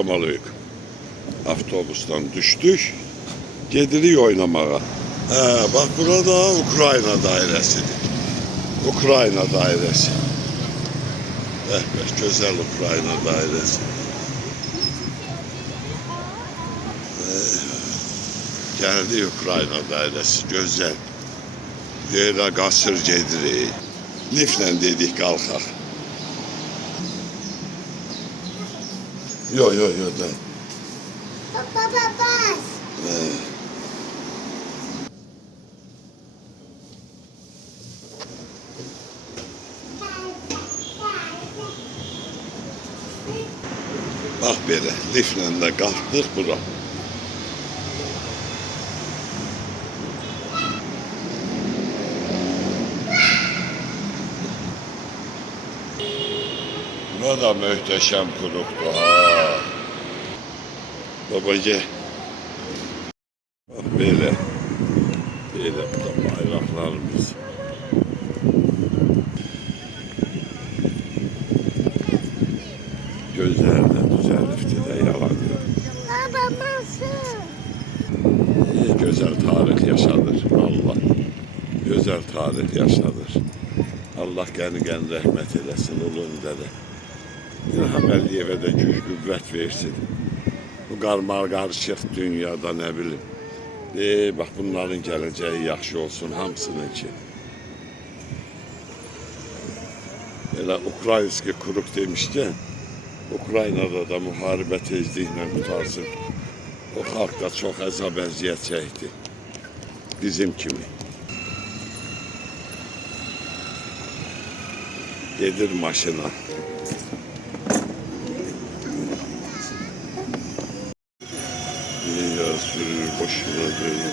Selamünaleyküm. Avtobustan düştük. Gedirik oynamağa. Bak burada Ukrayna dairesidir. Ukrayna dairesi. Güzel Ukrayna dairesi. Geldi Ukrayna dairesi. Güzel. Yere kasır gedirik. Lifle dedik kalkaq. Yok da. Baba. Bak belə, liflə də qalxdıq bura. Bura da möhtəşəm quruqdur ha. Baba gel. Bak belə. Belə bu da bayraqlarımız. Gözlerle düzelifti de yalan yok. Güzel tarih yaşadır Allah. Güzel tarih yaşadır. Allah gəni rəhmət eləsin ulu öndərə. İlham Əliyevə də güc qüvvət versin. Bu qarmal qarışıq dünyada nə bilim. Bak bunların gələcəyi yaxşı olsun hamısınınki. Elə Ukraynski kuruq demişkən, Ukraynada da müharibə tezliklə qutarsın. O xalq da çox əzab əziyyət çəkdi. Bizim kimi. Gedir maşına. Ya sürür boşuna böyle.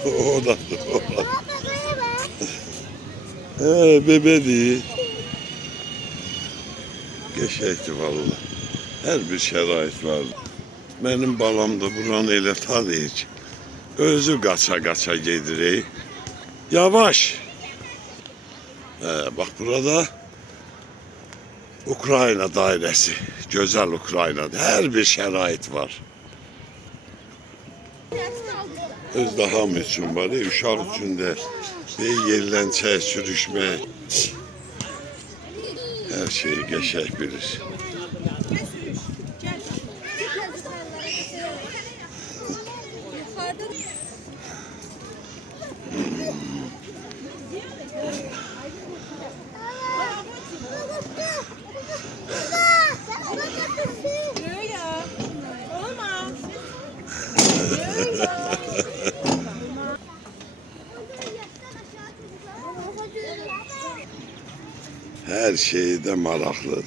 O da. Bebe değil. Geçəkdi vallahi. Her bir şərait var. Benim balam da buranı elə tanıyır ki. Özü qaça gedirik. Yavaş. Bak burada Ukrayna dairesi. Güzel Ukrayna. Her bir şərait var. Özdahamı üçün var, uşaq üçün də yerlənçək, sürüşmək, hər şeyi qəşəng bilir. Her şeyi de maraqlıdır.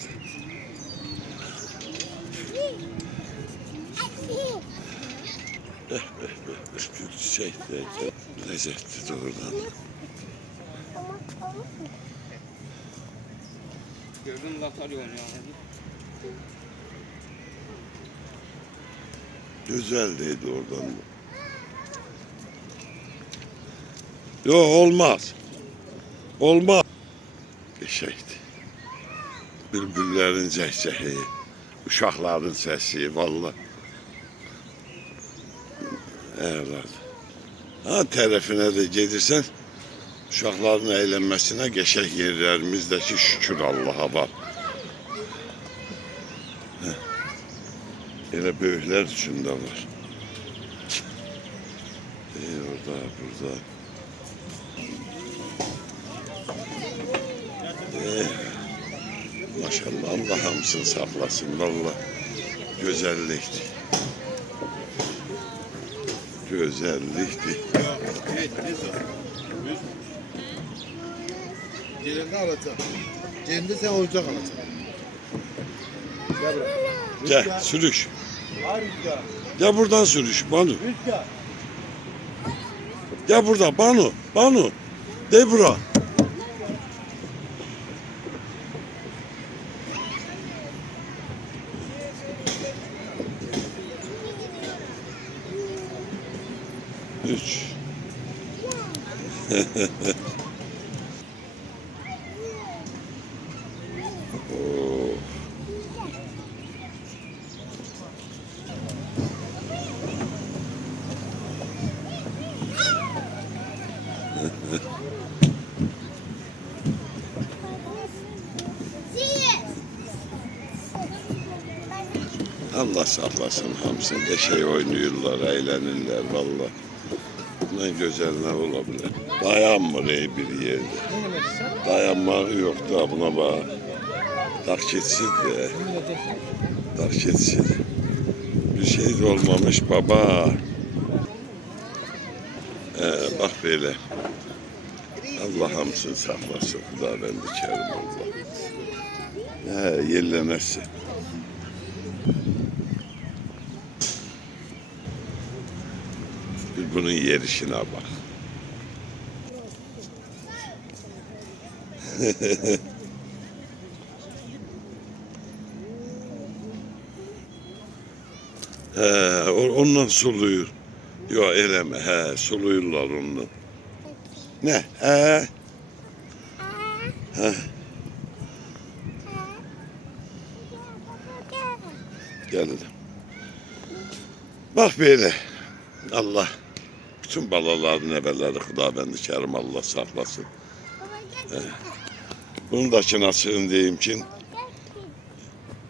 Çiçek de lezzetlidir oradan. Gördün latar yani. Güzel değildi oradan. Yok olmaz. Olmaz. Geçəkdi. Bülbüllərin cəhcəhi, uşaqların səsi, vallahi. Əladır. Ha tərəfinə də gedirsən, uşaqların əylənməsinə qəşəng yerlərimiz də ki, şükür Allaha var. Elə böyüklər üçün də var. Orada, burada. Maşallah Allah hamsın saklasın valla. Güzellikti. Güzellikti. Gelinde alacak. Gelinde sen oyuncak alacaksın. Gel buraya. Gel sürüş. Ha Rüzgar. Gel buradan sürüş Banu. Rüzgar. Gel burada Banu. Banu. De bura. Üç. Oo. Allah saklasın hamsın. Eşeği oynuyorlar, eğlenirler valla. Ne güzel ne olabilir. Dayanmır ey bir yerde. Dayanmak yok da buna bak. Tak geçsin de. Tak geçsin. Bir şey de olmamış baba. Bak böyle. Allah hamsın saklasın. Daha ben dikerim Allah. Yerlemezsin. Bir bunun yerişine bak. Ondan suluyor. Yok eleme. Suluyurlar ondan. Ne? Geldim. Bak böyle. Allah bütün balaların ebeleri Xuda ben dikerim Allah saklasın. Bunun da çınasığın deyim ki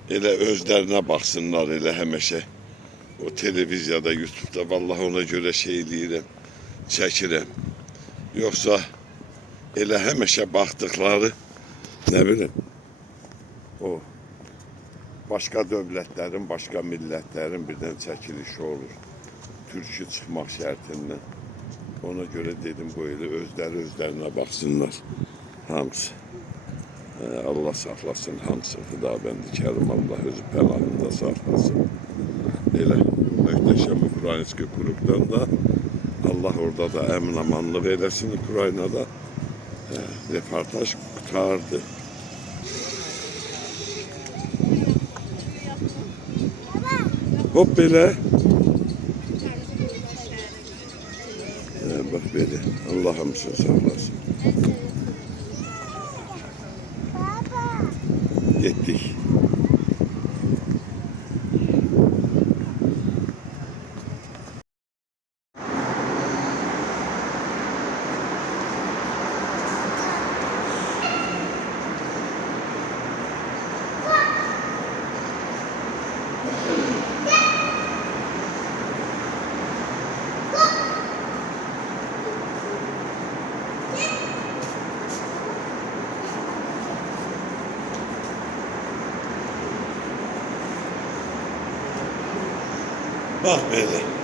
elə özlerine baksınlar elə həmişə. O televizyada, YouTube'da vallahi ona göre şey eləyirəm, çəkirəm. Yoksa elə həmişə baxdıqları ne bileyim o başka devletlerin, başka milletlerin birden çəkilişi olur. Türkü çıxmaq şərtindən. Ona göre dedim böyle özlerine baksınlar. Hamısı. Allah saklasın hamısı. Xuda ben dikerim Allah özü pənahında saklasın. Elə möhtəşəm Ukraynski qrupdan da Allah orada da əmin amanlıq eləsin Ukraynada. Reportaj qutardı. Hop belə. Bak böyle. Allah hamısını saklasın. Gittik. Bak böyle.